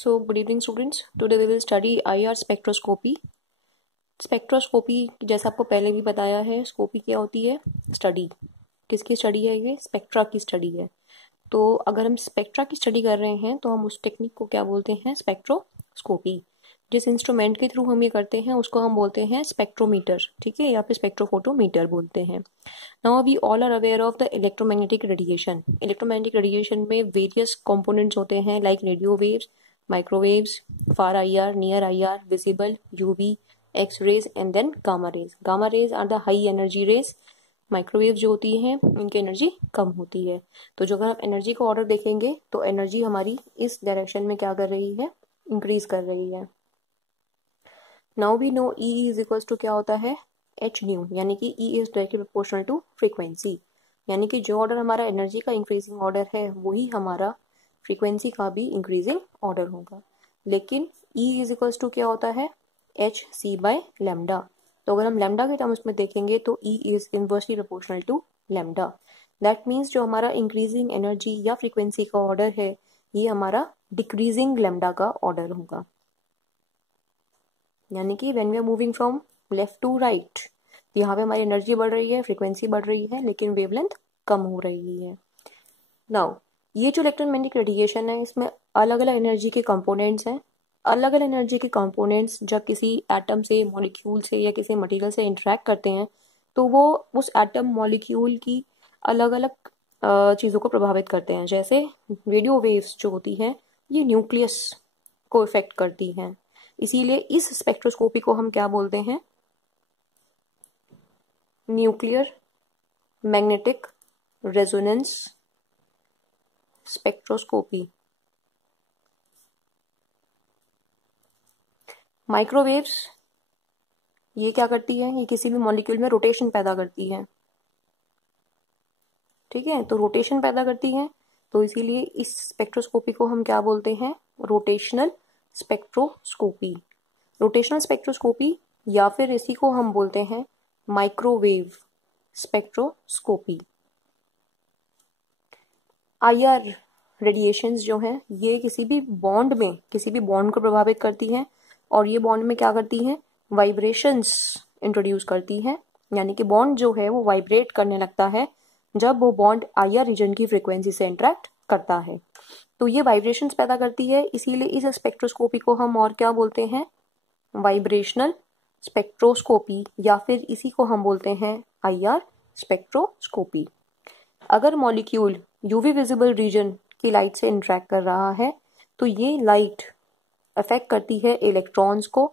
So good evening students. Today we will study IR spectroscopy. Spectroscopy जैसा आपको पहले भी बताया है, स्कोपी क्या होती है? स्टडी. किसकी स्टडी है? ये स्पेक्ट्रा की स्टडी है. तो अगर हम स्पेक्ट्रा की स्टडी कर रहे हैं तो हम उस टेक्निक को क्या बोलते हैं? स्पेक्ट्रोस्कोपी. जिस इंस्ट्रूमेंट के थ्रू हम ये करते हैं उसको हम बोलते हैं स्पेक्ट्रोमीटर, ठीक है, या फिर स्पेक्ट्रोफोटोमीटर बोलते हैं. Now we all are aware of the electromagnetic radiation. Electromagnetic radiation में वेरियस कंपोनेंट्स होते हैं like radio waves, microwaves, far IR, near IR, visible, UV, X-rays and then gamma rays. Gamma rays are the high energy rays. Microwave जो होती हैं इनकी energy कम होती है. तो जो अगर आप एनर्जी का ऑर्डर देखेंगे तो एनर्जी हमारी इस डायरेक्शन में क्या कर रही है? इंक्रीज कर रही है. Now we know E is equals to क्या होता है? H न्यू, यानी कि E is directly proportional to frequency. यानी कि जो ऑर्डर हमारा एनर्जी का इंक्रीजिंग ऑर्डर है वही हमारा फ्रीक्वेंसी का भी इंक्रीजिंग ऑर्डर होगा. लेकिन E इज इक्वल्स टू क्या होता है? HC by lambda. तो अगर हम लैम्डा के टर्म्स में देखेंगे तो E is inversely proportional to lambda. That means जो हमारा इंक्रीजिंग एनर्जी या फ्रीक्वेंसी का ऑर्डर है ये हमारा डिक्रीजिंग लैम्डा का ऑर्डर होगा. यानी कि when we are moving from left to right, यहाँ पे हमारी एनर्जी बढ़ रही है, फ्रीक्वेंसी बढ़ रही है, लेकिन वेवलेंथ कम हो रही है. नाउ ये जो इलेक्ट्रोमैग्नेटिक रेडिएशन है इसमें अलग अलग एनर्जी के कंपोनेंट्स हैं. अलग अलग एनर्जी के कंपोनेंट्स जब किसी एटम से, मॉलिक्यूल से या किसी मटेरियल से इंटरेक्ट करते हैं तो वो उस एटम मॉलिक्यूल की अलग अलग चीज़ों को प्रभावित करते हैं. जैसे रेडियो वेव्स जो होती हैं ये न्यूक्लियस को इफेक्ट करती हैं. इसीलिए इस स्पेक्ट्रोस्कोपी को हम क्या बोलते हैं? Nuclear magnetic resonance spectroscopy. Microwaves ये क्या करती है? ये किसी भी मॉलिक्यूल में रोटेशन पैदा करती है, ठीक है. तो रोटेशन पैदा करती है तो इसीलिए इस स्पेक्ट्रोस्कोपी को हम क्या बोलते हैं? Rotational spectroscopy. रोटेशनल स्पेक्ट्रोस्कोपी या फिर इसी को हम बोलते हैं माइक्रोवेव स्पेक्ट्रोस्कोपी. IR रेडिएशंस जो हैं ये किसी भी बॉन्ड को प्रभावित करती हैं और ये बॉन्ड में क्या करती हैं? वाइब्रेशंस इंट्रोड्यूस करती हैं. यानी कि बॉन्ड जो है वो वाइब्रेट करने लगता है जब वो बॉन्ड IR रीजन की फ्रीक्वेंसी से इंटरेक्ट करता है. तो ये वाइब्रेशंस पैदा करती है. इसीलिए इस स्पेक्ट्रोस्कोपी को हम और क्या बोलते हैं? वाइब्रेशनल स्पेक्ट्रोस्कोपी, या फिर इसी को हम बोलते हैं IR स्पेक्ट्रोस्कोपी. अगर मॉलिक्यूल UV विजिबल रीजन की लाइट से इंटरेक्ट कर रहा है तो ये लाइट अफेक्ट करती है इलेक्ट्रॉन्स को.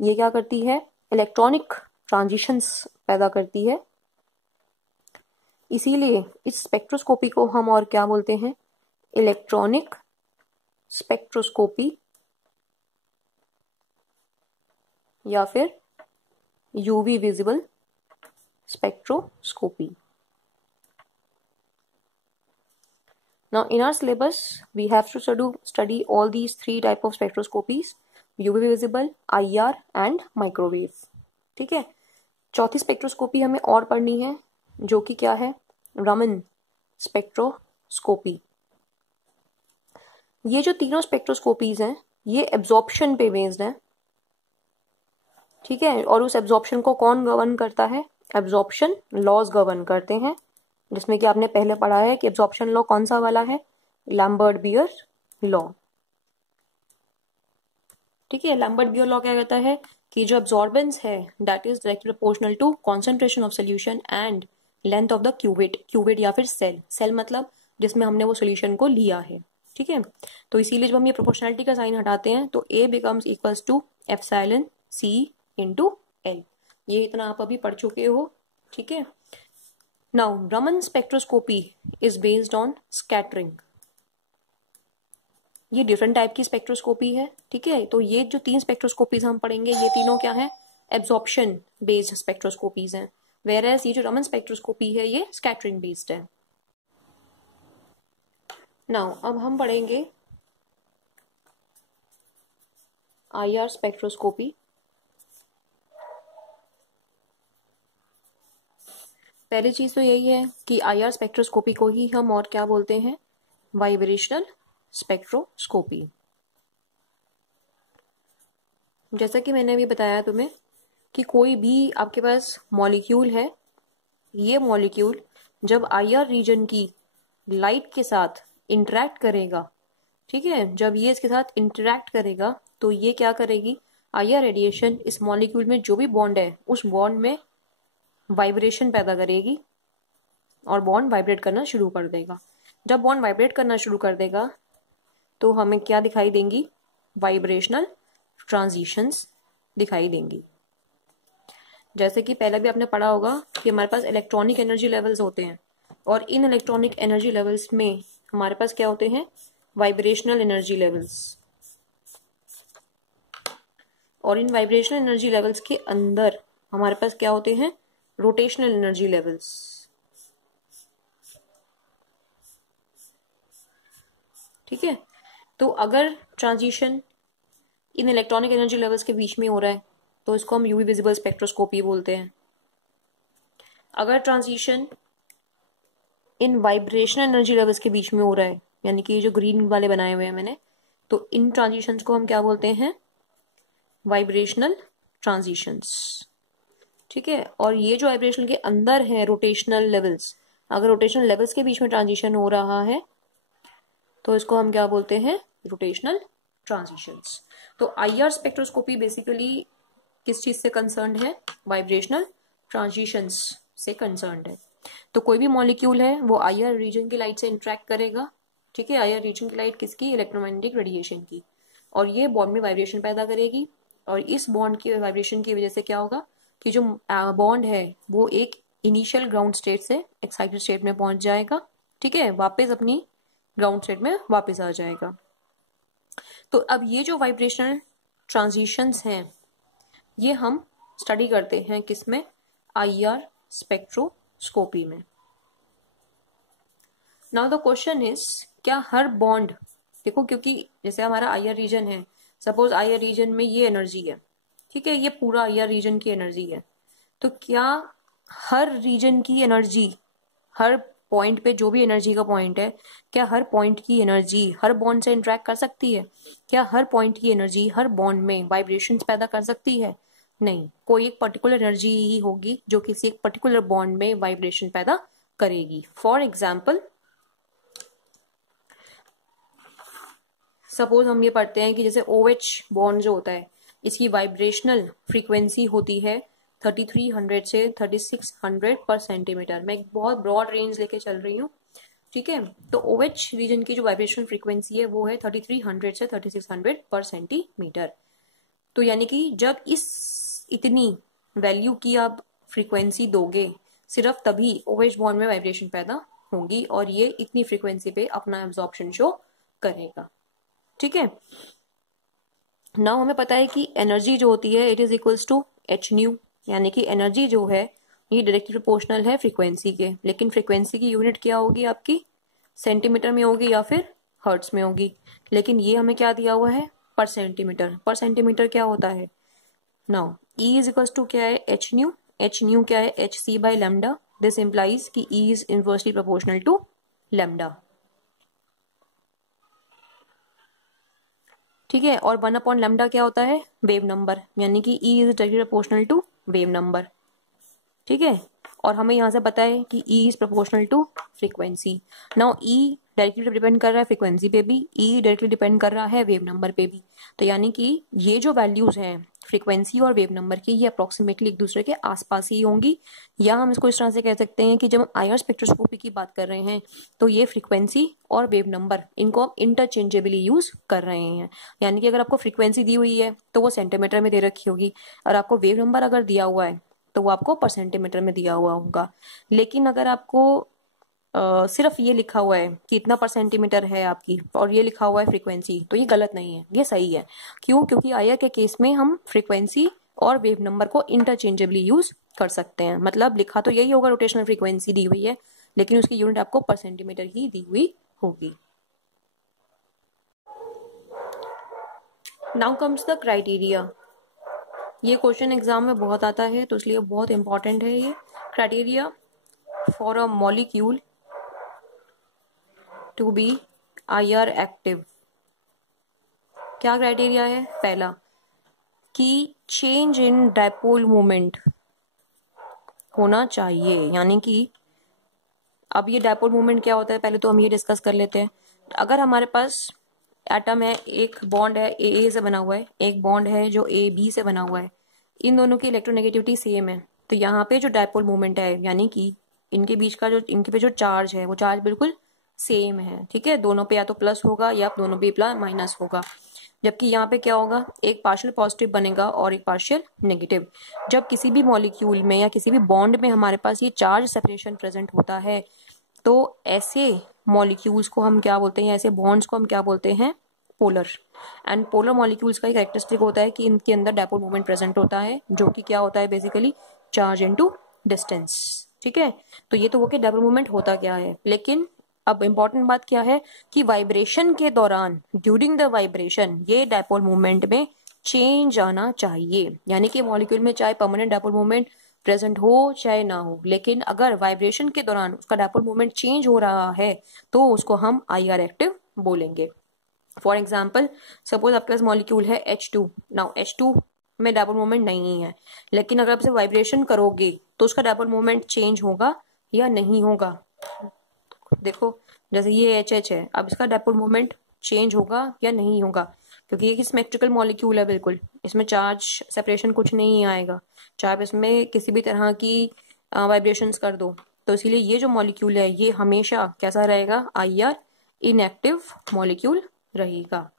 ये क्या करती है? इलेक्ट्रॉनिक ट्रांजिशंस पैदा करती है. इसीलिए इस स्पेक्ट्रोस्कोपी को हम और क्या बोलते हैं? इलेक्ट्रॉनिक स्पेक्ट्रोस्कोपी या फिर UV visible spectroscopy. Now in our syllabus we have to study all these three type of spectroscopies: UV visible, IR and microwave. ठीक है. चौथी स्पेक्ट्रोस्कोपी हमें और पढ़नी है जो कि क्या है? रमन स्पेक्ट्रोस्कोपी. ये जो तीनों स्पेक्ट्रोस्कोपीज हैं ये एब्जॉर्प्शन पे बेस्ड है, ठीक है. और उस एब्जॉर्प्शन को कौन गवर्न करता है? एब्जॉर्प्शन लॉज गवर्न करते हैं, जिसमें कि आपने पहले पढ़ा है कि एब्जॉर्प्शन लॉ कौन सा वाला है? लैम्बर्ट-बियर लॉ, ठीक है. लैम्बर्ट-बियर लॉ क्या कहता है कि जो एब्जॉर्बेंस है that is directly proportional to concentration of solution and length of the cuvette या फिर सेल मतलब जिसमें हमने वो सॉल्यूशन को लिया है, ठीक है. तो इसीलिए जब हम ये प्रोपोर्शनलिटी का साइन हटाते हैं तो A becomes equals to epsilon C into L. ये इतना आप अभी पढ़ चुके हो, ठीक है. Now, Raman spectroscopy is based on scattering. ये डिफरेंट टाइप की स्पेक्ट्रोस्कोपी है, ठीक है. तो ये जो तीन स्पेक्ट्रोस्कोपीज हम पढ़ेंगे ये तीनों क्या है? एब्जॉर्प्शन बेस्ड स्पेक्ट्रोस्कोपीज हैं. वेयरएज ये जो रमन स्पेक्ट्रोस्कोपी है ये स्कैटरिंग बेस्ड है. नाउ अब हम पढ़ेंगे IR स्पेक्ट्रोस्कोपी. पहली चीज तो यही है कि IR स्पेक्ट्रोस्कोपी को ही हम और क्या बोलते हैं? Vibrational spectroscopy. जैसा कि मैंने अभी बताया तुम्हें कि कोई भी आपके पास मॉलिक्यूल है, ये मॉलिक्यूल जब आईआर रीजन की लाइट के साथ इंटरेक्ट करेगा, ठीक है, जब ये इसके साथ इंटरेक्ट करेगा तो ये क्या करेगी, आईआर रेडिएशन इस मॉलिक्यूल में जो भी बॉन्ड है उस बॉन्ड में वाइब्रेशन पैदा करेगी और बॉन्ड वाइब्रेट करना शुरू कर देगा। जब बॉन्ड वाइब्रेट करना शुरू कर देगा तो हमें क्या दिखाई देंगी, वाइब्रेशनल ट्रांजिशंस दिखाई देंगी। जैसे कि पहले भी आपने पढ़ा होगा कि हमारे पास इलेक्ट्रॉनिक एनर्जी लेवल्स होते हैं और इन इलेक्ट्रॉनिक एनर्जी लेवल्स में हमारे पास क्या होते हैं, वाइब्रेशनल एनर्जी लेवल्स। और इन वाइब्रेशनल एनर्जी लेवल्स के अंदर हमारे पास क्या होते हैं, रोटेशनल एनर्जी लेवल्स। ठीक है, तो अगर transition in electronic energy levels के बीच में हो रहा है तो इसको हम यूवी विजिबल स्पेक्ट्रोस्कोपी बोलते हैं। अगर transition in vibrational energy levels के बीच में हो रहा है, यानी कि जो ग्रीन वाले बनाए हुए हैं मैंने, तो इन ट्रांजिशंस को हम क्या बोलते हैं, वाइब्रेशनल ट्रांजिशंस। ठीक है, और ये जो वाइब्रेशनल के अंदर है रोटेशनल लेवल्स, अगर रोटेशनल लेवल्स के बीच में ट्रांजिशन हो रहा है तो इसको हम क्या बोलते हैं, रोटेशनल ट्रांजिशंस। तो आईआर स्पेक्ट्रोस्कोपी बेसिकली किस चीज से कंसर्न्ड है, वाइब्रेशनल ट्रांजिशंस से कंसर्न्ड है। तो कोई भी मॉलिक्यूल है वो आईआर रीजन की लाइट से इंटरेक्ट करेगा। ठीक है, आईआर रीजन की लाइट किसकी, इलेक्ट्रोमैग्नेटिक रेडिएशन की, और ये बॉन्ड में वाइब्रेशन पैदा करेगी। और इस बॉन्ड की वाइब्रेशन की वजह से क्या होगा कि जो बॉन्ड है वो एक इनिशियल ग्राउंड स्टेट से एक्साइटेड स्टेट में पहुंच जाएगा। ठीक है, वापस अपनी ग्राउंड स्टेट में वापस आ जाएगा। तो अब ये जो वाइब्रेशनल ट्रांजिशंस हैं ये हम स्टडी करते हैं किसमें, आईआर स्पेक्ट्रोस्कोपी में। नाउ द क्वेश्चन इज, क्या हर बॉन्ड, देखो क्योंकि जैसे हमारा आईआर रीजन है, सपोज आईआर रीजन में ये एनर्जी है, ठीक है, ये पूरा आईआर रीजन की एनर्जी है, तो क्या हर रीजन की एनर्जी, हर पॉइंट पे जो भी एनर्जी का पॉइंट है, क्या हर पॉइंट की एनर्जी हर बॉन्ड से इंटरेक्ट कर सकती है? क्या हर पॉइंट की एनर्जी हर बॉन्ड में वाइब्रेशंस पैदा कर सकती है? नहीं, कोई एक पर्टिकुलर एनर्जी ही होगी जो किसी एक पर्टिकुलर बॉन्ड में वाइब्रेशन पैदा करेगी। फॉर एग्जाम्पल, सपोज हम ये पढ़ते हैं कि जैसे OH बॉन्ड जो होता है इसकी वाइब्रेशनल फ्रीक्वेंसी होती है 3300 से 3600 पर सेंटीमीटर। मैं एक बहुत ब्रॉड रेंज लेके चल रही हूँ। ठीक है, तो OH रीजन की जो वाइब्रेशन फ्रीक्वेंसी है वो है 3300 से 3600 पर सेंटीमीटर। तो यानी कि जब इस इतनी वैल्यू की आप फ्रीक्वेंसी दोगे सिर्फ तभी OH बॉन्ड में वाइब्रेशन पैदा होगी और ये इतनी फ्रीक्वेंसी पे अपना एब्जॉर्प्शन शो करेगा। ठीक है, नाउ हमें पता है कि एनर्जी जो होती है it is equals to H nu, यानी कि एनर्जी जो है ये डायरेक्टली प्रोपोर्शनल है फ्रीक्वेंसी के, लेकिन फ्रीक्वेंसी की यूनिट क्या होगी आपकी, सेंटीमीटर में होगी या फिर हर्ट्स में होगी। लेकिन ये हमें क्या दिया हुआ है, पर सेंटीमीटर। पर सेंटीमीटर क्या होता है, now E is equals to क्या है, एच न्यू। एच न्यू क्या है, H C by lambda. This implies कि E is inversely proportional to lambda. ठीक है, और 1 अपॉन लेमडा क्या होता है, वेव नंबर, यानी कि E is directly proportional to wave number. ठीक है, और हमें यहाँ से पता है कि E is proportional to frequency. Now E directly depend कर रहा है फ्रीक्वेंसी पे भी, E डायरेक्टली डिपेंड कर रहा है वेव नंबर पे भी। तो यानी कि ये जो वैल्यूज हैं फ्रीक्वेंसी और वेव नंबर की, ये अप्रोक्सीमेटली एक दूसरे के आसपास ही होंगी। या हम इसको इस तरह से कह सकते हैं कि जब हम आईआर स्पेक्ट्रोस्कोपी की बात कर रहे हैं तो ये फ्रीक्वेंसी और वेव नंबर इनको हम इंटरचेंजेबली यूज कर रहे हैं। यानी कि अगर आपको फ्रीक्वेंसी दी हुई है तो वो सेंटीमीटर में दे रखी होगी, और आपको वेव नंबर अगर दिया हुआ है तो वो आपको पर सेंटीमीटर में दिया हुआ होगा। लेकिन अगर आपको सिर्फ ये लिखा हुआ है कि इतना पर सेंटीमीटर है आपकी और ये लिखा हुआ है फ्रीक्वेंसी, तो ये गलत नहीं है, ये सही है। क्यों? क्योंकि आईआर के केस में हम फ्रीक्वेंसी और वेव नंबर को इंटरचेंजेबली यूज कर सकते हैं। मतलब लिखा तो यही होगा रोटेशनल फ्रीक्वेंसी दी हुई है, लेकिन उसकी यूनिट आपको पर सेंटीमीटर ही दी हुई होगी। Now comes the criteria. ये क्वेश्चन एग्जाम में बहुत आता है तो इसलिए बहुत इंपॉर्टेंट है ये। Criteria for a molecule to be IR active. क्या क्राइटेरिया है? पहला, कि चेंज इन डायपोल मोमेंट होना चाहिए, यानी कि अब ये डायपोल मोमेंट क्या होता है पहले तो हम ये डिस्कस कर लेते हैं। अगर हमारे पास एटम है, एक बॉन्ड है ए से बना हुआ है, एक बॉन्ड है जो ए बी से बना हुआ है, इन दोनों की इलेक्ट्रोनेगेटिविटी सेम है, तो यहाँ पे जो डायपोल मोमेंट है यानी कि इनके बीच का जो इनके पे जो चार्ज है वो चार्ज बिल्कुल सेम है। ठीक है, दोनों पे या तो प्लस होगा या दोनों पे माइनस होगा। जबकि यहाँ पे क्या होगा, एक पार्शियल पॉजिटिव बनेगा और एक पार्शियल नेगेटिव। जब किसी भी मॉलिक्यूल में या किसी भी बॉन्ड में हमारे पास ये चार्ज सेपरेशन प्रेजेंट होता है तो ऐसे मॉलिक्यूल्स को हम क्या बोलते हैं, ऐसे बॉन्ड्स को हम क्या बोलते हैं, पोलर। एंड पोलर मॉलिक्यूल्स का एक कैरेक्टरिस्टिक होता है कि इनके अंदर डायपोल मोमेंट प्रेजेंट होता है, जो कि क्या होता है बेसिकली चार्ज इनटू डिस्टेंस। ठीक है, तो ये तो वो कि डायपोल मोमेंट होता क्या है। लेकिन अब इम्पॉर्टेंट बात क्या है कि वाइब्रेशन के दौरान, ड्यूरिंग द वाइब्रेशन, ये डायपोल मोमेंट में चेंज आना चाहिए। यानी कि मॉलिक्यूल में चाहे परमानेंट डायपोल मोमेंट प्रेजेंट हो चाहे ना हो, लेकिन अगर वाइब्रेशन के दौरान उसका डायपोल मोमेंट चेंज हो रहा है तो उसको हम IR एक्टिव बोलेंगे। फॉर एग्जाम्पल, सपोज आपके पास मॉलिक्यूल है H2। नाउ H2 में डायपोल मोमेंट नहीं है, लेकिन अगर आप इसे वाइब्रेशन करोगे तो उसका डायपोल मोमेंट चेंज होगा या नहीं होगा। देखो जैसे ये HH है, अब इसका डायपोल मोमेंट चेंज होगा या नहीं होगा, क्योंकि ये सिमेट्रिकल मॉलिक्यूल है बिल्कुल, इसमें चार्ज सेपरेशन कुछ नहीं आएगा, चाहे आप इसमें किसी भी तरह की वाइब्रेशंस कर दो। तो इसीलिए ये जो मॉलिक्यूल है ये हमेशा कैसा रहेगा, IR इनएक्टिव मॉलिक्यूल रहेगा।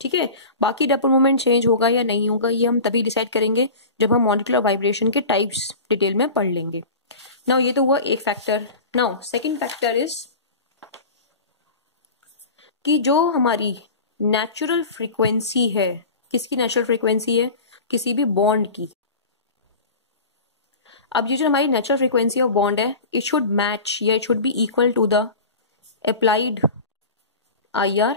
ठीक है, बाकी डायपोल मोमेंट चेंज होगा या नहीं होगा ये हम तभी डिसाइड करेंगे जब हम मॉलिक्यूलर वाइब्रेशन के टाइप्स डिटेल में पढ़ लेंगे। नाउ ये तो हुआ एक factor. Now second factor is कि जो हमारी नेचुरल फ्रीक्वेंसी है, किसकी नेचुरल फ्रीक्वेंसी है, किसी भी बॉन्ड की। अब ये जो हमारी नेचुरल फ्रीक्वेंसी ऑफ बॉन्ड है, इट शुड मैच या it should be equal to the applied IR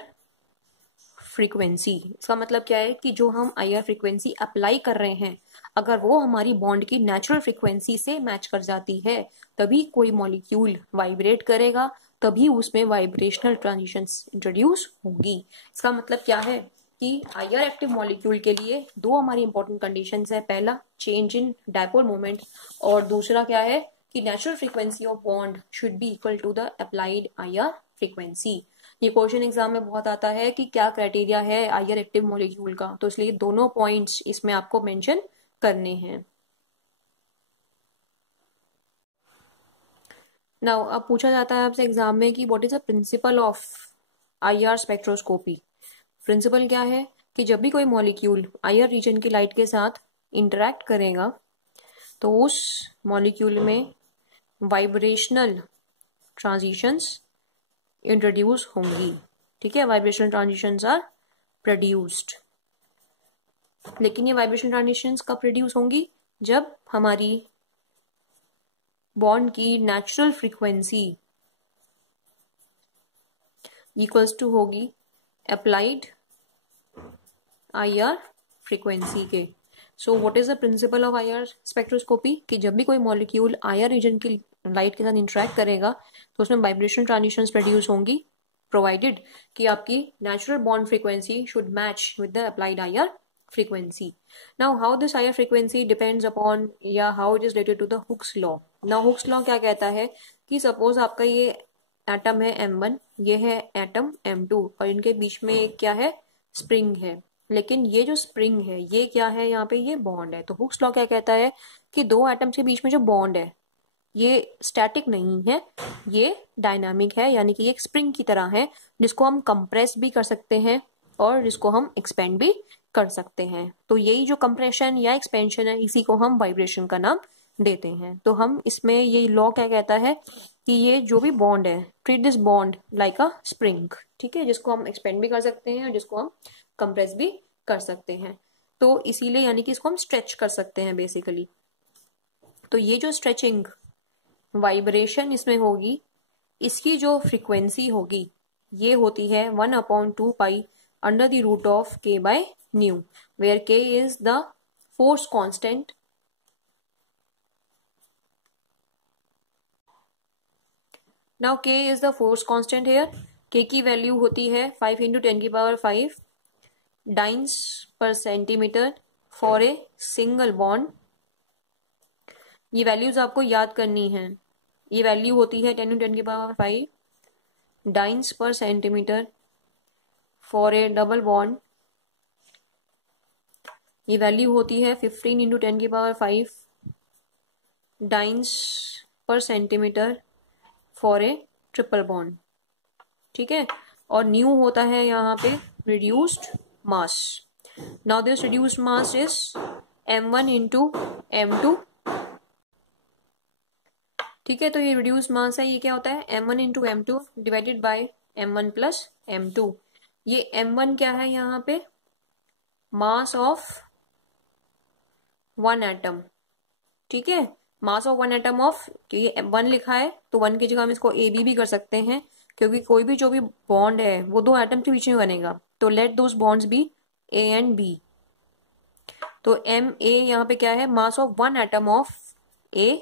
frequency. इसका मतलब क्या है कि जो हम IR फ्रीक्वेंसी अप्लाई कर रहे हैं, अगर वो हमारी बॉन्ड की नेचुरल फ्रीक्वेंसी से मैच कर जाती है तभी कोई मॉलिक्यूल वाइब्रेट करेगा, तभी उसमें वाइब्रेशनल ट्रांजिशंस इंट्रोड्यूस होगी। इसका मतलब क्या है कि IR एक्टिव मॉलिक्यूल के लिए दो हमारी इंपॉर्टेंट कंडीशंस है, पहला चेंज इन डायपोल मोमेंट और दूसरा क्या है कि natural frequency of bond should be equal to the applied IR frequency. ये क्वेश्चन एग्जाम में बहुत आता है कि क्या क्राइटेरिया है IR एक्टिव मॉलिक्यूल का, तो इसलिए दोनों पॉइंट्स इसमें आपको मेंशन करने हैं। नाउ अब पूछा जाता है आपसे एग्जाम में कि what is the principle of IR spectroscopy. Principle क्या है कि जब भी कोई मॉलिक्यूल IR रीजन की लाइट के साथ इंटरेक्ट करेगा तो उस मॉलिक्यूल में वाइब्रेशनल ट्रांजिशंस इंट्रोड्यूस होंगी। ठीक है, वाइब्रेशनल ट्रांजिशंस आर प्रोड्यूस्ड। लेकिन ये वाइब्रेशनल ट्रांजिशंस कब प्रोड्यूस होंगी, जब हमारी बॉन्ड की नेचुरल फ्रीक्वेंसी इक्वल्स टू होगी अप्लाइड IR फ्रीक्वेंसी के। So what is the principle of IR spectroscopy कि जब भी कोई मॉलिक्यूल IR रीजन की लाइट के साथ इंटरेक्ट करेगा तो उसमें वाइब्रेशनल ट्रांजिशंस प्रोड्यूस होंगी, प्रोवाइडेड कि आपकी natural bond frequency should match with the applied IR frequency. Now how this IR frequency depends upon या how it is related to the Hooke's law. Now Hooke's law क्या कहता है कि suppose आपका ये एटम है M1, ये है एटम M2 और इनके बीच में एक क्या है, स्प्रिंग है। लेकिन ये जो स्प्रिंग है ये क्या है, यहाँ पे ये बॉन्ड है। तो हुक्स लॉ क्या कहता है कि दो एटम्स के बीच में जो बॉन्ड है ये स्टैटिक नहीं है, ये डायनामिक है, यानी कि ये एक स्प्रिंग की तरह है जिसको हम कंप्रेस भी कर सकते हैं और जिसको हम एक्सपेंड भी कर सकते हैं। तो यही जो कंप्रेशन या एक्सपेंशन है इसी को हम वाइब्रेशन का नाम देते हैं। तो हम इसमें ये लॉ क्या कहता है कि ये जो भी बॉन्ड है, treat this bond like a spring. ठीक है, जिसको हम एक्सपेंड भी कर सकते हैं और जिसको हम कंप्रेस भी कर सकते हैं। तो इसीलिए यानी कि इसको हम स्ट्रेच कर सकते हैं बेसिकली। तो ये जो स्ट्रेचिंग वाइब्रेशन इसमें होगी, इसकी जो फ्रीक्वेंसी होगी ये होती है 1/2 pi under the root of K by nu, where K is the force constant now K is the force constant here. K की वैल्यू होती है 5 × 10⁵ डाइन्स पर centimetre for a single bond. ये वैल्यूज आपको याद करनी है। ये वैल्यू होती है 10 × 10⁵ डाइन्स पर centimetre for A double bond. ये वैल्यू होती है 15 × 10⁵ डाइन्स पर centimetre for a triple bond. ठीक है, और न्यू होता है यहाँ पे reduced mass. Now this reduced mass is m1 × m2। ठीक है, तो ये रिड्यूस्ड मास है, ये क्या होता है m1 × m2 divided by m1 + m2। ये m1 क्या है यहाँ पे, मास ऑफ वन एटम। ठीक है, mass of one atom of, ये 1 लिखा है तो 1 की जगह हम इसको AB भी कर सकते हैं, क्योंकि कोई भी जो भी बॉन्ड है वो दो एटम के बीच में बनेगा। तो let those bonds be A and B। तो MA यहाँ पे क्या है, mass of one atom of A,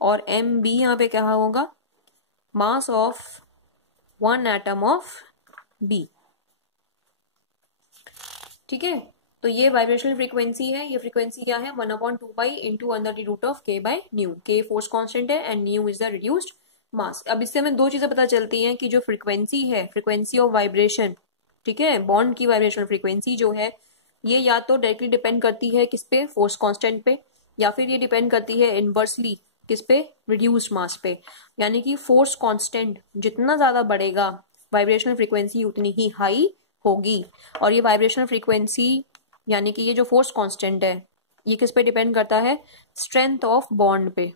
और MB यहाँ पे क्या होगा, mass of one atom of B। ठीक है, तो ये वाइब्रेशनल फ्रीक्वेंसी है। ये फ्रीक्वेंसी क्या है, 1/2π × √k/ν। k फोर्स कांस्टेंट है and nu is the reduced mass. अब इससे हमें दो चीजें पता चलती हैं कि जो फ्रीक्वेंसी है, फ्रीक्वेंसी ऑफ वाइब्रेशन, ठीक है, बॉन्ड की वाइब्रेशनल फ्रीक्वेंसी जो है, ये या तो डायरेक्टली डिपेंड करती है किस पे, फोर्स कांस्टेंट पे, या फिर ये डिपेंड करती है इनवर्सली किस पे, रिड्यूस्ड मास पे। यानी कि फोर्स कांस्टेंट जितना ज्यादा बढ़ेगा वाइब्रेशनल फ्रीक्वेंसी उतनी ही हाई होगी। और ये वाइब्रेशनल फ्रीक्वेंसी यानी कि ये जो फोर्स कांस्टेंट है ये किस पे डिपेंड करता है, स्ट्रेंथ ऑफ बॉन्ड पे।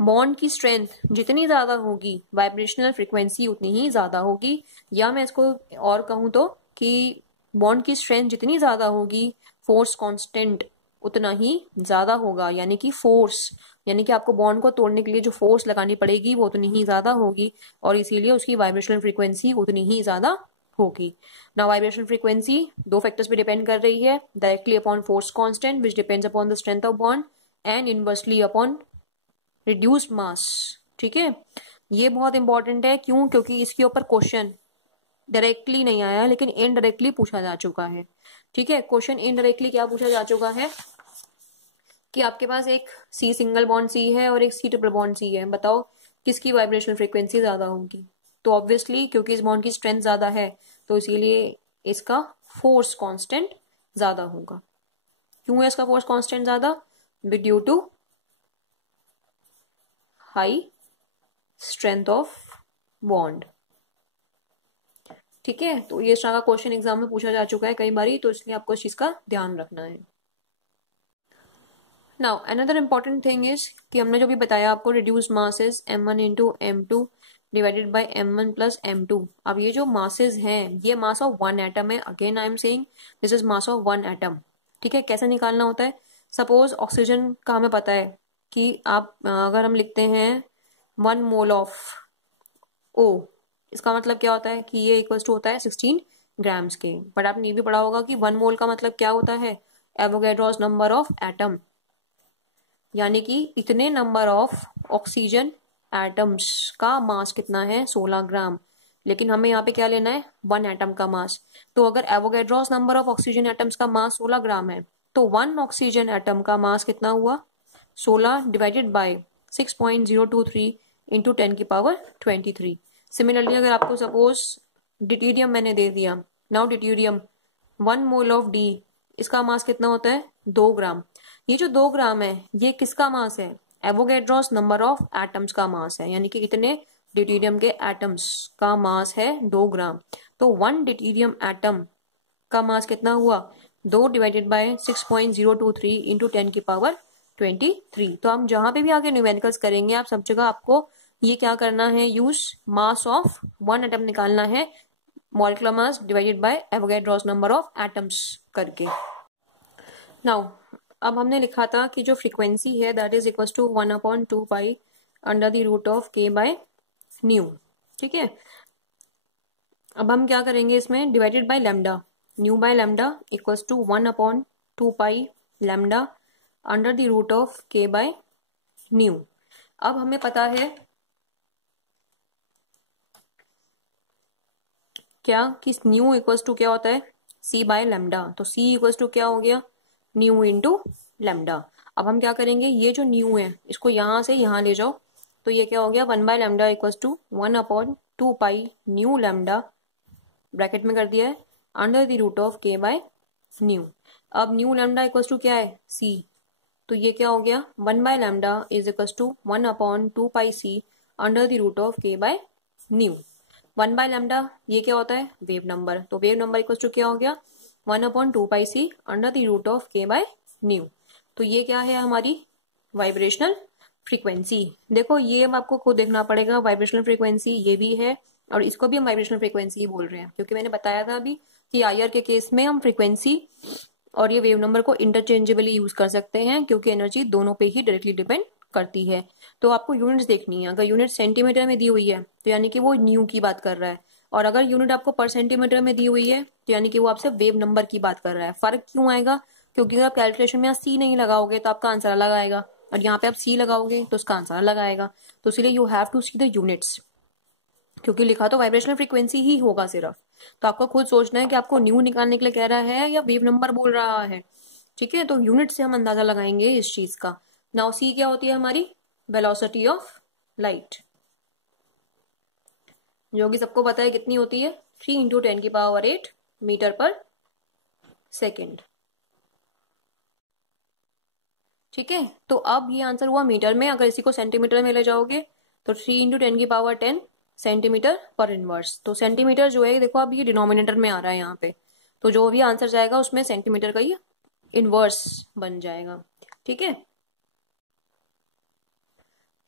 बॉन्ड की स्ट्रेंथ जितनी ज्यादा होगी वाइब्रेशनल फ्रीक्वेंसी उतनी ही ज्यादा होगी। या मैं इसको और कहूं तो कि बॉन्ड की स्ट्रेंथ जितनी ज्यादा होगी फोर्स कांस्टेंट उतना ही ज्यादा होगा। यानी कि फोर्स, यानी कि आपको बॉन्ड को तोड़ने के लिए जो फोर्स लगानी पड़ेगी वो उतनी ही ज्यादा होगी, और इसीलिए उसकी वाइब्रेशनल फ्रीक्वेंसी उतनी ही ज्यादा होगी। नाउ वाइब्रेशनल फ्रीक्वेंसी दो फैक्टर्स पे डिपेंड कर रही है, directly upon force constant which depends upon the strength of bond, and inversely upon reduced mass. ठीक है, ये बहुत इंपॉर्टेंट है। क्यों, क्योंकि इसके ऊपर क्वेश्चन डायरेक्टली नहीं आया लेकिन इनडायरेक्टली पूछा जा चुका है। ठीक है, क्वेश्चन इनडायरेक्टली क्या पूछा जा चुका है कि आपके पास एक C सिंगल बॉन्ड C है और एक C ट्रिपल बॉन्ड C है, बताओ किसकी वाइब्रेशनल फ्रीक्वेंसी ज्यादा होगी। तो ऑब्वियसली क्योंकि इस बॉन्ड की स्ट्रेंथ ज्यादा है तो इसीलिए इसका फोर्स कांस्टेंट ज्यादा होगा। क्यों है इसका फोर्स कांस्टेंट ज्यादा, due to high strength of bond. ठीक है, तो ये इस तरह का क्वेश्चन एग्जाम में पूछा जा चुका है कई बारी, तो इसलिए आपको इस चीज का ध्यान रखना है। Now another important thing is कि हमने जो भी बताया आपको, reduced mass is m1 × m2 divided by m1 + m2। अब ये जो मासेस हैं ये मास ऑफ वन एटम है। Again I am saying this is mass of one atom. ठीक है, कैसे निकालना होता है, सपोज ऑक्सीजन का हमें पता है कि आप अगर हम लिखते हैं 1 मोल ऑफ O, इसका मतलब क्या होता है कि ये इक्वल टू होता है 16 ग्राम्स के। बट आपने ये भी पढ़ा होगा कि 1 मोल का मतलब क्या होता है, एवोगैड्रोस नंबर ऑफ एटम, यानी कि इतने नंबर ऑफ ऑक्सीजन एटम्स का मास कितना है, 16 ग्राम। लेकिन हमें यहाँ पे क्या लेना है, 1 एटम का मास। तो अगर Avogadro's number of oxygen atoms का मास 16 ग्राम है तो 1 ऑक्सीजन एटम का मास कितना हुआ, 16 डिवाइडेड बाय 6.023 × 10⁻23। सिमिलरली अगर आपको सपोज ड्यूटेरियम मैंने दे दिया, now deuterium 1 mole of D, इसका मास कितना होता है, 2 ग्राम। ये जो 2 ग्राम है ये किसका मास है, एवोगैड्रोस नंबर ऑफ एटम्स का मास है, यानी कि इतने ड्यूटेरियम के एटम्स का मास है 2 ग्राम। तो 1 ड्यूटेरियम एटम का मास कितना हुआ, 2 डिवाइडेड बाय 6.023 × 10⁻23। तो हम जहां पे भी आगे न्यूमेरिकल्स करेंगे आप सब जगह आपको ये क्या करना है, यूज मास ऑफ 1 एटम निकालना है, molecular mass divided by Avogadro's number of atoms करके। नाउ अब हमने लिखा था कि जो फ्रीक्वेंसी है that is equal to 1/2π √k/ν। ठीक है, अब हम क्या करेंगे इसमें, divided by lambda, nu by lambda equal to 1/2π lambda √k/ν। अब हमें पता है क्या कि न्यू इक्वल टू क्या होता है, C/λ। तो C इक्वल टू क्या हो गया, न्यू इंटू लैम्डा। अब हम क्या करेंगे, ये जो न्यू है इसको यहाँ से यहाँ ले जाओ, तो ये क्या हो गया 1/λ equals to 1/2 pi nu lambda, bracket में कर दिया है, under the root of k by nu. अब न्यू लैम्डा इक्वल्स टू क्या है c, तो ये क्या हो गया 1/λ is equals to 1/2 pi c under the root of k by nu. 1/λ ये क्या होता है वेव नंबर, तो वेव नंबर इक्वल्स टू क्या हो गया 1/2 pi c under the root of k by nu. तो ये क्या है हमारी वाइब्रेशनल फ्रीक्वेंसी। देखो ये अब आपको खुद देखना पड़ेगा, वाइब्रेशनल फ्रीक्वेंसी ये भी है और इसको भी हम वाइब्रेशनल फ्रीक्वेंसी ही बोल रहे हैं, क्योंकि मैंने बताया था अभी कि आईआर के केस में हम फ्रीक्वेंसी और ये वेव नंबर को इंटरचेंजेबली यूज कर सकते हैं, क्योंकि एनर्जी दोनों पे ही डायरेक्टली डिपेंड करती है। तो आपको यूनिट्स देखनी है, अगर यूनिट सेंटीमीटर में दी हुई है तो यानी कि वो न्यू की बात कर रहा है, और अगर यूनिट आपको पर सेंटीमीटर में दी हुई है तो यानी कि वो आपसे वेव नंबर की बात कर रहा है। फर्क क्यों आएगा, क्योंकि अगर आप कैलकुलेशन में यहाँ सी नहीं लगाओगे तो आपका आंसर अलग आएगा, और यहाँ पे आप सी लगाओगे तो उसका आंसर अलग आएगा। तो इसलिए you have to see the units, क्योंकि लिखा तो वाइब्रेशनल फ्रीक्वेंसी ही होगा सिर्फ, तो आपको खुद सोचना है कि आपको न्यू निकालने के लिए कह रहा है या वेव नंबर बोल रहा है। ठीक है, तो यूनिट से हम अंदाजा लगाएंगे इस चीज का। नाउ सी क्या होती है हमारी वेलोसिटी ऑफ लाइट, जो कि सबको पता है कितनी होती है 3 × 10⁸ मीटर पर सेकेंड। ठीक है, तो अब ये आंसर हुआ मीटर में, अगर इसी को सेंटीमीटर में ले जाओगे तो 3 × 10⁻10 सेंटीमीटर पर इनवर्स। तो सेंटीमीटर जो है देखो अब ये डिनोमिनेटर में आ रहा है यहाँ पे, तो जो भी आंसर जाएगा उसमें सेंटीमीटर का ये इनवर्स बन जाएगा। ठीक है,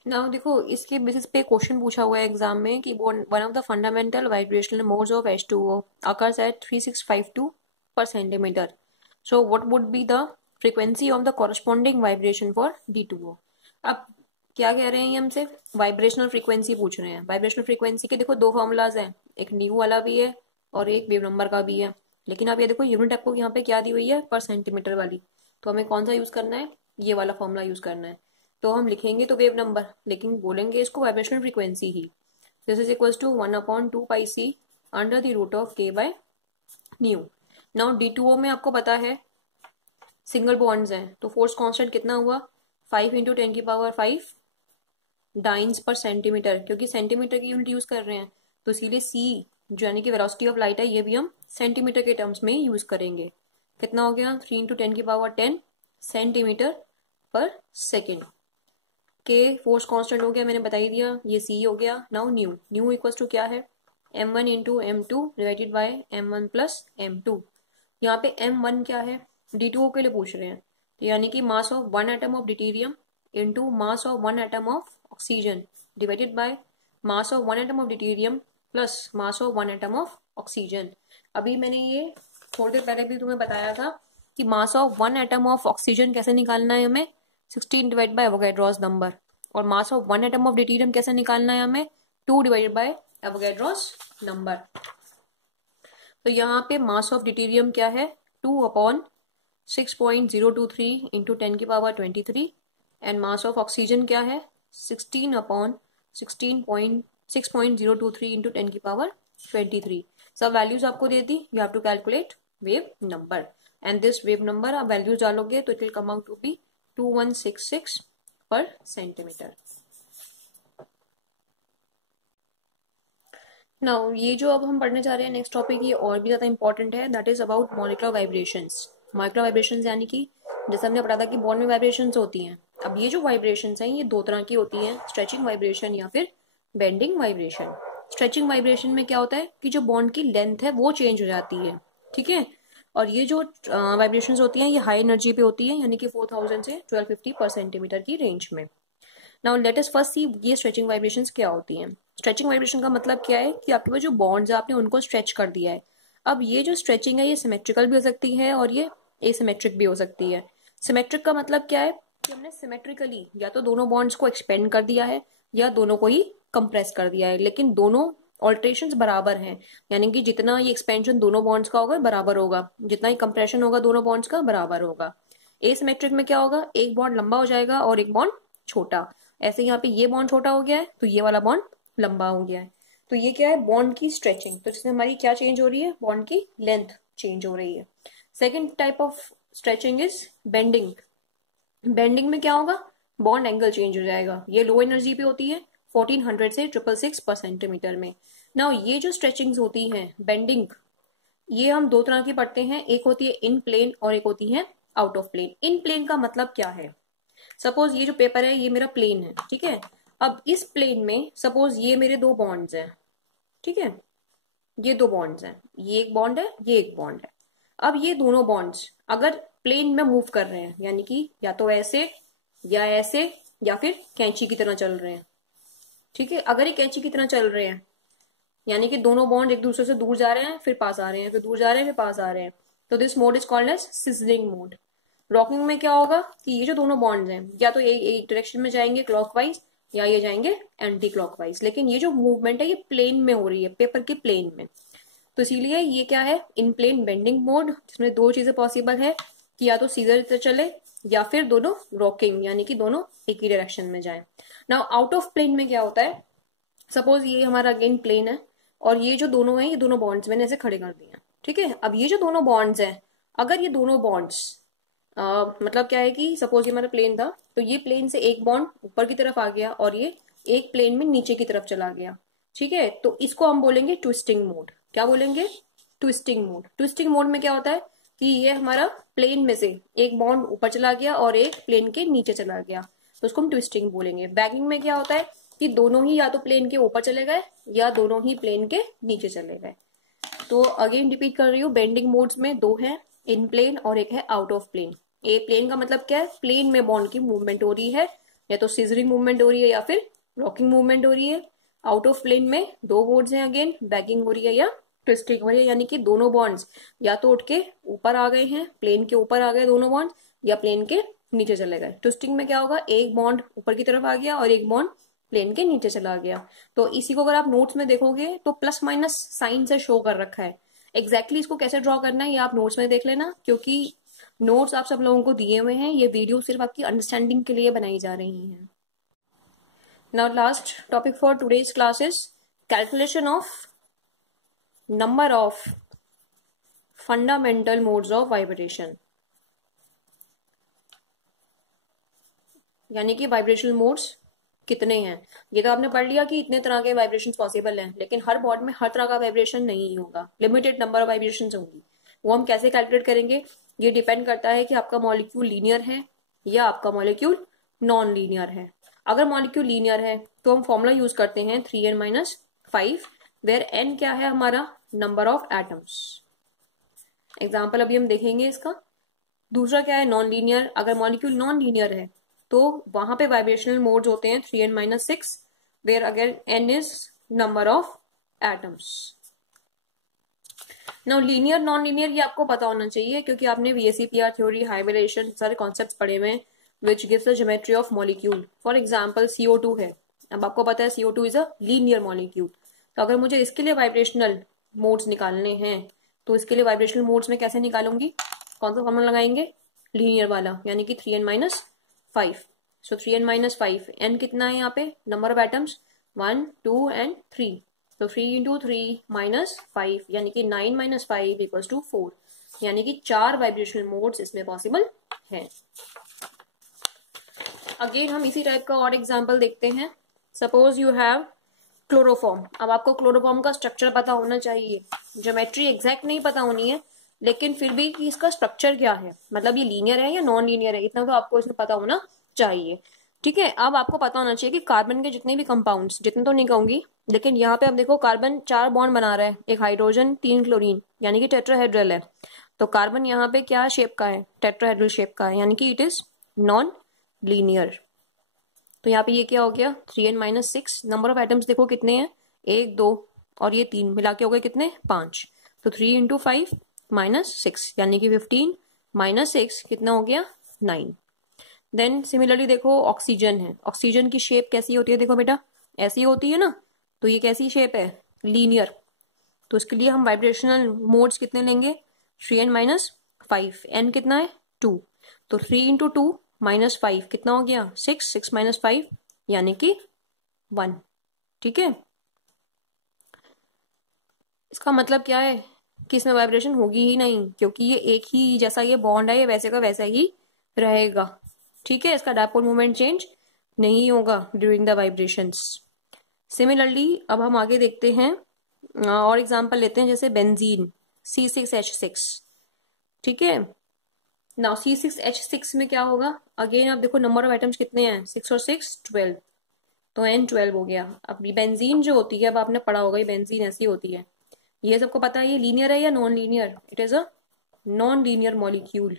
नाउ देखो इसके बेसिस पे क्वेश्चन पूछा हुआ है एग्जाम में कि one of the fundamental vibrational modes of H2O occurs at 3652 per centimeter. So what would be the frequency of the corresponding vibration for D2O? अब क्या कह रहे हैं ये हमसे, वाइब्रेशनल फ्रीक्वेंसी पूछ रहे हैं। वाइब्रेशनल फ्रीक्वेंसी के देखो दो फॉर्मूलाज हैं, एक न्यू वाला भी है और एक वेव नंबर का भी है, लेकिन अब ये देखो यूनिट आपको यहाँ पे क्या दी हुई है पर सेंटीमीटर वाली, तो हमें कौन सा यूज करना है, ये वाला फॉर्मूला यूज करना है। तो हम लिखेंगे तो वेव नंबर, लेकिन बोलेंगे इसको वाइब्रेशनल फ्रीक्वेंसी ही। This is equals to 1/2 under the root of k by nu. नाउ D2O में आपको पता है सिंगल बॉन्ड्स हैं, तो फोर्स कांस्टेंट कितना हुआ 5 × 10⁵ डाइन्स पर सेंटीमीटर, क्योंकि सेंटीमीटर की यूनिट यूज कर रहे हैं, तो इसीलिए C जो यानी कि वेलोसिटी ऑफ लाइट है ये भी हम सेंटीमीटर के टर्म्स में ही यूज करेंगे। कितना हो गया 3 × 10⁻10 सेंटीमीटर पर सेकेंड। के फोर्स कांस्टेंट हो गया मैंने बता ही दिया, ये C हो गया। नाउ न्यू इक्वल्स टू क्या है m1 × m2 divided by m1 + m2। यहाँ पे m1 क्या है D2O के लिए पूछ रहे हैं, तो यानी कि mass of 1 atom of deuterium into mass of 1 atom of oxygen divided by mass of 1 atom of deuterium plus mass of 1 atom of oxygen. अभी मैंने ये थोड़ी देर पहले भी तुम्हें बताया था कि mass of 1 atom of oxygen कैसे निकालना है हमें 16 डिवाइड बाय एवोगैड्रोस नंबर, और mass of 1 atom of deuterium कैसे निकालना है हमें 2 डिवाइडेड बाय एवोगैड्रोस नंबर। तो यहाँ पे मास ऑफ ड्यूटेरियम क्या है 2/6.023 × 10⁻23 एंड मास ऑफ ऑक्सीजन क्या है 16/6.023 × 10⁻23। सब वैल्यूज आपको दे दी, you have to calculate wave number and this wave number आप वैल्यूज डालोगे तो it will come out to be 2166 पर सेंटीमीटर। नाउ ये जो अब हम पढ़ने जा रहे हैं नेक्स्ट टॉपिक ये और भी ज्यादा इंपॉर्टेंट है, that is about molecular vibrations. Molecular vibrations यानी कि जैसे हमने पढ़ा था कि बॉन्ड में वाइब्रेशंस होती हैं, अब ये जो वाइब्रेशंस हैं ये दो तरह की होती हैं, स्ट्रेचिंग वाइब्रेशन या फिर बेंडिंग वाइब्रेशन। स्ट्रेचिंग वाइब्रेशन में क्या होता है कि जो बॉन्ड की लेंथ है वो चेंज हो जाती है, ठीक है, और ये जो वाइब्रेशंस होती हैं ये हाई एनर्जी पे होती है, यानी कि 4000 से 1250 पर सेंटीमीटर की रेंज में। नाउ लेट अस फर्स्ट सी ये स्ट्रेचिंग वाइब्रेशंस क्या होती हैं। स्ट्रेचिंग वाइब्रेशन का मतलब क्या है कि आपके पास जो बॉन्ड्स है आपने उनको स्ट्रेच कर दिया है। अब ये जो स्ट्रेचिंग है ये सिमेट्रिकल भी हो सकती है और ये एसिमेट्रिक भी हो सकती है। सिमेट्रिक का मतलब क्या है कि हमने सिमेट्रिकली या तो दोनों बॉन्ड्स को एक्सपेंड कर दिया है या दोनों को ही कंप्रेस कर दिया है, लेकिन दोनों ऑल्ट्रेशंस बराबर हैं, यानी कि जितना ये एक्सपेंशन दोनों बॉन्ड्स का होगा बराबर होगा, जितना ही कंप्रेशन होगा दोनों बॉन्ड्स का बराबर होगा। एसिमेट्रिक में क्या होगा एक बॉन्ड लंबा हो जाएगा और एक बॉन्ड छोटा, ऐसे यहाँ पे ये बॉन्ड छोटा हो गया है तो ये वाला बॉन्ड लंबा हो गया है, तो ये क्या है बॉन्ड की स्ट्रेचिंग। तो जिसमें हमारी क्या चेंज हो रही है बॉन्ड की लेंथ चेंज हो रही है। Second type of stretching is bending. Bending में क्या होगा, बॉन्ड एंगल चेंज हो जाएगा। ये लो एनर्जी पे होती है 1400 से 666 पर सेंटीमीटर में। नाउ ये जो स्ट्रेचिंग्स होती हैं बेंडिंग, ये हम दो तरह की पढ़ते हैं, एक होती है इन प्लेन और एक होती है out of plane. In plane का मतलब क्या है, सपोज ये जो पेपर है ये मेरा प्लेन है, ठीक है। अब इस प्लेन में सपोज ये मेरे दो बॉन्ड्स हैं, ठीक है, ये दो बॉन्ड्स हैं, ये एक बॉन्ड है, ये एक बॉन्ड है। अब ये दोनों बॉन्ड्स अगर प्लेन में मूव कर रहे हैं, यानी कि या तो ऐसे या फिर कैंची की तरह चल रहे हैं, ठीक है। अगर ये कैंची की तरह चल रहे हैं यानी कि दोनों बॉन्ड एक दूसरे से दूर जा रहे हैं फिर पास आ रहे हैं, फिर दूर जा रहे हैं फिर पास आ रहे हैं, तो this mode is called as scissoring mode. Rocking में क्या होगा कि ये जो दोनों बॉन्ड्स हैं या तो एक डायरेक्शन में जाएंगे क्लॉकवाइज या ये जाएंगे एंटी क्लॉकवाइज, लेकिन ये जो मूवमेंट है ये प्लेन में हो रही है, पेपर के प्लेन में। तो इसीलिए ये क्या है, इन प्लेन बेंडिंग मोड, जिसमें दो चीजें पॉसिबल है कि या तो सीधे चले या फिर दोनों रॉकिंग, यानी कि दोनों एक ही डायरेक्शन में जाए। नाउ आउट ऑफ प्लेन में क्या होता है, सपोज ये हमारा अगेन प्लेन है और ये जो दोनों हैं ये दोनों बॉन्ड्स मैंने ऐसे खड़े कर दिए हैं, ठीक है। अब ये जो दोनों बॉन्ड्स हैं, अगर ये दोनों बॉन्ड्स मतलब क्या है कि सपोज ये हमारा प्लेन था, तो ये प्लेन से एक बॉन्ड ऊपर की तरफ आ गया और ये एक प्लेन में नीचे की तरफ चला गया, ठीक है। तो इसको हम बोलेंगे ट्विस्टिंग मोड। क्या बोलेंगे, ट्विस्टिंग मोड। ट्विस्टिंग मोड में क्या होता है कि ये हमारा प्लेन में से एक बॉन्ड ऊपर चला गया और एक प्लेन के नीचे चला गया, तो उसको हम ट्विस्टिंग बोलेंगे। बैगिंग में क्या होता है कि दोनों ही या तो प्लेन के ऊपर चले गए या दोनों ही प्लेन के नीचे चले गए। तो अगेन रिपीट कर रही हूँ, बेंडिंग मोड्स में दो हैं, इन प्लेन और एक है आउट ऑफ प्लेन। ए प्लेन का मतलब क्या है, प्लेन में बॉन्ड की मूवमेंट हो रही है, या तो सीजरिंग मूवमेंट हो रही है या फिर रॉकिंग मूवमेंट हो रही है। आउट ऑफ प्लेन में दो मोड्स हैं, अगेन बैगिंग हो रही है या ट्विस्टिंग हो रही है, यानी कि दोनों बॉन्ड्स या तो उठ के ऊपर आ गए हैं, प्लेन के ऊपर आ गए दोनों बॉन्ड, या प्लेन के नीचे चले गए। ट्विस्टिंग में क्या होगा, एक बॉन्ड ऊपर की तरफ आ गया और एक बॉन्ड प्लेन के नीचे चला गया। तो इसी को अगर आप नोट्स में देखोगे तो प्लस माइनस साइन से शो कर रखा है। एग्जैक्टली इसको कैसे ड्रॉ करना है ये आप नोट्स में देख लेना, क्योंकि नोट्स आप सब लोगों को दिए हुए हैं, ये वीडियो सिर्फ आपकी अंडरस्टैंडिंग के लिए बनाई जा रही है। Now last topic for today's class is calculation of number of fundamental modes of vibration, यानी कि वाइब्रेशनल मोड्स कितने हैं। ये तो आपने पढ़ लिया कि इतने तरह के वाइब्रेशन पॉसिबल हैं, लेकिन हर बॉन्ड में हर तरह का वाइब्रेशन नहीं होगा, लिमिटेड नंबर ऑफ वाइब्रेशन होंगी। वो हम कैसे कैलकुलेट करेंगे, ये डिपेंड करता है कि आपका मॉलिक्यूल लीनियर है या आपका मॉलिक्यूल नॉन लीनियर है। अगर मॉलिक्यूल लीनियर है तो हम फॉर्मूला यूज करते हैं 3n-5, वेयर n क्या है हमारा, नंबर ऑफ एटम्स। एग्जाम्पल अभी हम देखेंगे इसका। दूसरा क्या है, नॉन लीनियर। अगर मॉलिक्यूल नॉन लीनियर है तो वहां पे वाइब्रेशनल मोड्स होते हैं 3n-6, where again n is number of atoms. Now linear non linear ये आपको पता होना चाहिए, क्योंकि आपने VSEPR थ्योरी, हाइब्रिडेशन, सारे कॉन्सेप्ट्स पढ़े हुए हैं, which gives the geometry of molecule. For example CO2 है, अब आपको पता है CO2 is a linear molecule. तो अगर मुझे इसके लिए वाइब्रेशनल मोड्स निकालने हैं तो इसके लिए वाइब्रेशनल मोड्स में कैसे निकालूंगी, कौन सा फॉर्मूला लगाएंगे, लीनियर वाला, यानी कि 3n-5। सो 3n-5, n कितना है यहाँ पे, नंबर ऑफ एटम्स 1, 2 and 3, तो 3 × 3 - 5 यानी कि 9 - 5 = 4, यानी कि 4 वाइब्रेशनल मोड्स इसमें पॉसिबल है। अगेन हम इसी टाइप का और एग्जांपल देखते हैं। Suppose you have chloroform. अब आपको क्लोरोफॉर्म का स्ट्रक्चर पता होना चाहिए, ज्योमेट्री एग्जैक्ट नहीं पता होनी है, लेकिन फिर भी कि इसका स्ट्रक्चर क्या है, मतलब ये लीनियर है या नॉन लीनियर है, इतना तो आपको इसमें पता होना चाहिए, ठीक है। अब आपको पता होना चाहिए कि कार्बन के जितने भी कंपाउंड्स, जितने तो नहीं कहूंगी, लेकिन यहाँ पे अब देखो कार्बन 4 बॉन्ड बना रहा है, एक हाइड्रोजन 3 क्लोरीन, यानी कि टेट्राहेड्रल है। तो कार्बन यहाँ पे क्या शेप का है, टेट्राहेड्रल शेप का है, यानी कि इट इज नॉन लीनियर। तो यहाँ पे ये क्या हो गया, 3n-6। नंबर ऑफ एटम्स देखो कितने हैं, 1, 2 और ये 3 मिला के हो गए कितने, 5। तो 3 × 5 - 6 यानी कि 15 - 6 कितना हो गया, 9। देन सिमिलरली देखो ऑक्सीजन है, ऑक्सीजन की शेप कैसी होती है, देखो बेटा ऐसी होती है ना, तो ये कैसी शेप है, लीनियर। तो इसके लिए हम वाइब्रेशनल मोड्स कितने लेंगे, 3n-5, n कितना है, 2, तो 3 × 2 - 5 कितना हो गया, 6, 6 - 5 यानी कि 1, ठीक है। इसका मतलब क्या है कि इसमें वाइब्रेशन होगी ही नहीं, क्योंकि ये एक ही जैसा ये बॉन्ड है, ये वैसे का वैसा ही रहेगा। ठीक है, इसका डायपोल मोमेंट चेंज नहीं होगा ड्यूरिंग द वाइब्रेशंस। सिमिलरली अब हम आगे देखते हैं और एग्जांपल लेते हैं, जैसे बेंजीन C6H6। ठीक है, नाउ C6H6 में क्या होगा, अगेन आप देखो नंबर ऑफ आइटम्स कितने हैं, 6 और 6 12, तो N12 हो गया। अब बेंजीन जो होती है, अब आपने पढ़ा होगा ये बेंजीन ऐसी होती है, ये सबको पता है, ये लीनियर है या non linear, it is a non linear molecule.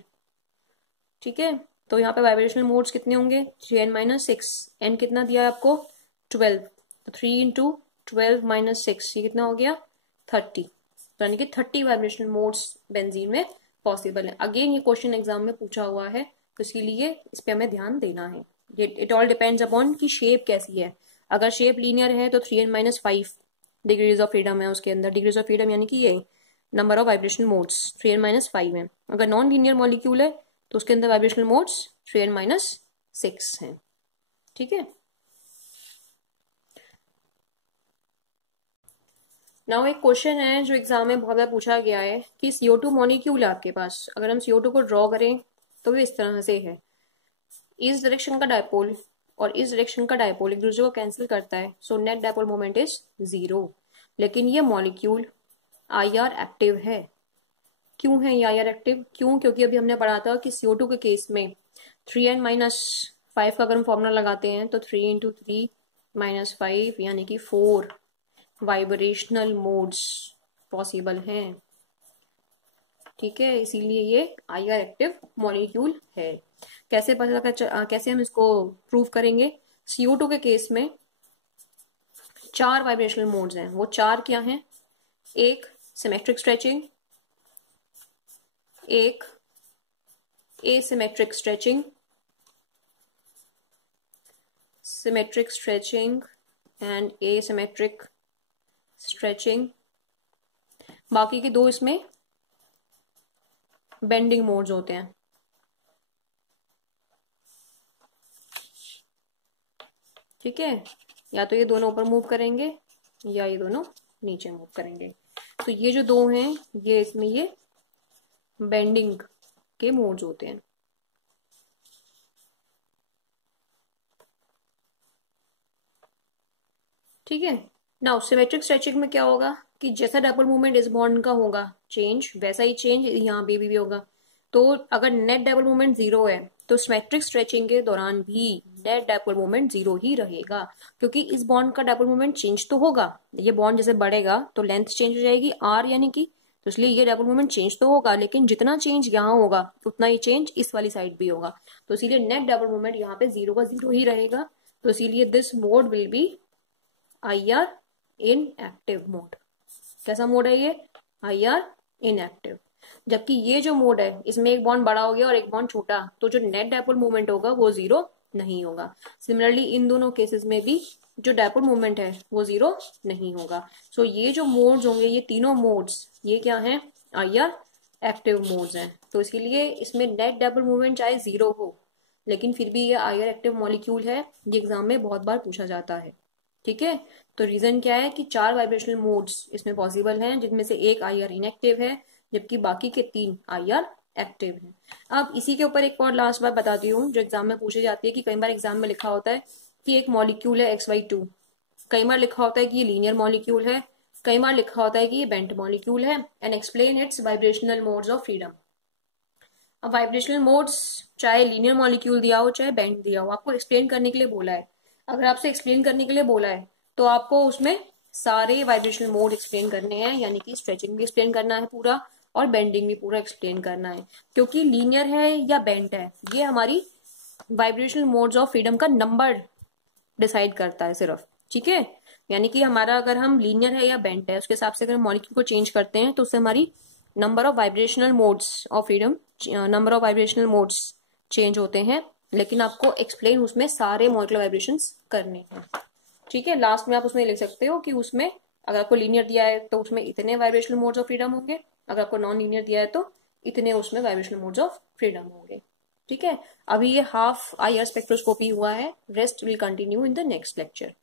ठीक है, तो यहाँ पे वाइब्रेशनल मोड्स कितने होंगे, 3n-6, n कितना दिया है आपको 12, तो 3 × 12 - 6 ये कितना हो गया 30, यानी कि 30 वाइब्रेशनल मोड्स बेंजीन में पॉसिबल है। अगेन ये क्वेश्चन एग्जाम में पूछा हुआ है, तो इसीलिए इस पे हमें ध्यान देना है। इट ऑल डिपेंड्स अपॉन की शेप कैसी है। अगर शेप लीनियर है तो 3n-5 डिग्रीज ऑफ फ्रीडम है उसके अंदर, डिग्रीज ऑफ फ्रीडम यानी कि ये number of vibrational modes 3n-5 है। अगर नॉन लीनियर मॉलिक्यूल है तो उसके अंदर वाइब्रेशनल मोड्स 3n-6 हैं। ठीक है, नाउ एक क्वेश्चन है जो एग्जाम में बहुत बार पूछा गया है कि CO2 मॉलिक्यूल है आपके पास, अगर हम CO2 को ड्रॉ करें तो वो इस तरह से है, इस डायरेक्शन का डायपोल और इस डायरेक्शन का डायपोल एक दूसरे को कैंसिल करता है, so net dipole moment is 0। लेकिन ये मॉलिक्यूल IR एक्टिव है। क्यों है ये IR एक्टिव, क्यों, क्योंकि अभी हमने पढ़ा था कि CO2 के केस में 3n-5 का अगर हम फॉर्मूला लगाते हैं तो 3 × 3 - 5 यानी कि 4 वाइब्रेशनल मोड्स पॉसिबल हैं। ठीक है, इसीलिए ये IR एक्टिव मॉलिक्यूल है। कैसे कैसे हम इसको प्रूव करेंगे, CO2 के केस में 4 वाइब्रेशनल मोड्स हैं, वो 4 क्या हैं, एक सिमेट्रिक स्ट्रेचिंग, एक asymmetric stretching, symmetric stretching and asymmetric stretching, बाकी के 2 इसमें बेंडिंग मोड्स होते हैं। ठीक है, या तो ये दोनों ऊपर मूव करेंगे या ये दोनों नीचे मूव करेंगे। तो ये जो 2 हैं ये इसमें ये बेंडिंग के मोड्स होते हैं। ठीक है, नाउ सिमेट्रिक स्ट्रेचिंग में क्या होगा कि जैसा डायपोल मूवमेंट इस बॉन्ड का होगा चेंज, वैसा ही चेंज यहाँ भी होगा। तो अगर नेट डायपोल मूवमेंट 0 है तो सिमेट्रिक स्ट्रेचिंग के दौरान भी नेट डायपोल मूवमेंट 0 ही रहेगा, क्योंकि इस बॉन्ड का डायपोल मूवमेंट चेंज तो होगा, ये बॉन्ड जैसे बढ़ेगा तो लेंथ चेंज हो जाएगी r यानी कि, तो इसलिए ये डायपोल मूवमेंट चेंज तो होगा, लेकिन जितना चेंज यहाँ होगा उतना ही चेंज इस वाली साइड भी होगा, तो इसीलिए नेट डायपोल मूवमेंट यहाँ पे 0 का 0 ही रहेगा। तो इसीलिए this mode will be IR inactive mode. कैसा मोड है ये, IR इनएक्टिव। जबकि ये जो मोड है इसमें एक बॉन्ड बड़ा हो गया और एक बॉन्ड छोटा, तो जो नेट डायपोल मूवमेंट होगा वो 0 नहीं होगा। सिमिलरली इन दोनों केसेस में भी जो डायपोल मूवमेंट है वो 0 नहीं होगा। सो ये जो मोड्स होंगे, ये तीनों मोड्स ये क्या हैं, IR एक्टिव मोड्स हैं। तो इसीलिए इसमें नेट डायपोल मूवमेंट चाहे 0 हो, लेकिन फिर भी ये IR एक्टिव मॉलिक्यूल है, ये एग्जाम में बहुत बार पूछा जाता है। ठीक है, तो रीजन क्या है कि 4 वाइब्रेशनल मोड्स इसमें पॉसिबल हैं, जिनमें से एक IR इनएक्टिव है जबकि बाकी के 3 IR एक्टिव हैं। अब इसी के ऊपर एक और लास्ट बात बताती हूँ जो एग्जाम में पूछी जाती है, कि कई बार एग्जाम में लिखा होता है कि एक मॉलिक्यूल है XY2, कई बार लिखा होता है कि ये लीनियर मॉलिक्यूल है, कई बार लिखा होता है कि ये बेंट मॉलिक्यूल है, and explain it's vibrational modes of freedom. अब वाइब्रेशनल मोड्स चाहे लीनियर मॉलिक्यूल दिया हो चाहे बेंट दिया हो, आपको एक्सप्लेन करने के लिए बोला है। अगर आपसे एक्सप्लेन करने के लिए बोला है तो आपको उसमें सारे वाइब्रेशनल मोड एक्सप्लेन करने हैं, यानी कि स्ट्रेचिंग भी एक्सप्लेन करना है पूरा और बेंडिंग भी पूरा एक्सप्लेन करना है, क्योंकि लीनियर है या बेंट है ये हमारी वाइब्रेशनल मोड्स ऑफ फ्रीडम का नंबर डिसाइड करता है सिर्फ। ठीक है, यानी कि हमारा अगर हम लीनियर है या बेंट है उसके हिसाब से अगर हम मॉलिक्यूल को चेंज करते हैं तो उससे हमारी number of vibrational modes of freedom, number of vibrational modes change होते हैं, लेकिन आपको एक्सप्लेन उसमें सारे मॉलिक्यूलर वाइब्रेशंस करने हैं। ठीक है, लास्ट में आप उसमें लिख सकते हो कि उसमें अगर आपको लीनियर दिया है तो उसमें इतने वाइब्रेशनल मोड्स ऑफ फ्रीडम होंगे, अगर आपको नॉन लीनियर दिया है तो इतने उसमें वाइब्रेशनल मोड्स ऑफ फ्रीडम होंगे। ठीक है, अभी ये हाफ IR स्पेक्ट्रोस्कोपी हुआ है, rest will continue in the next lecture.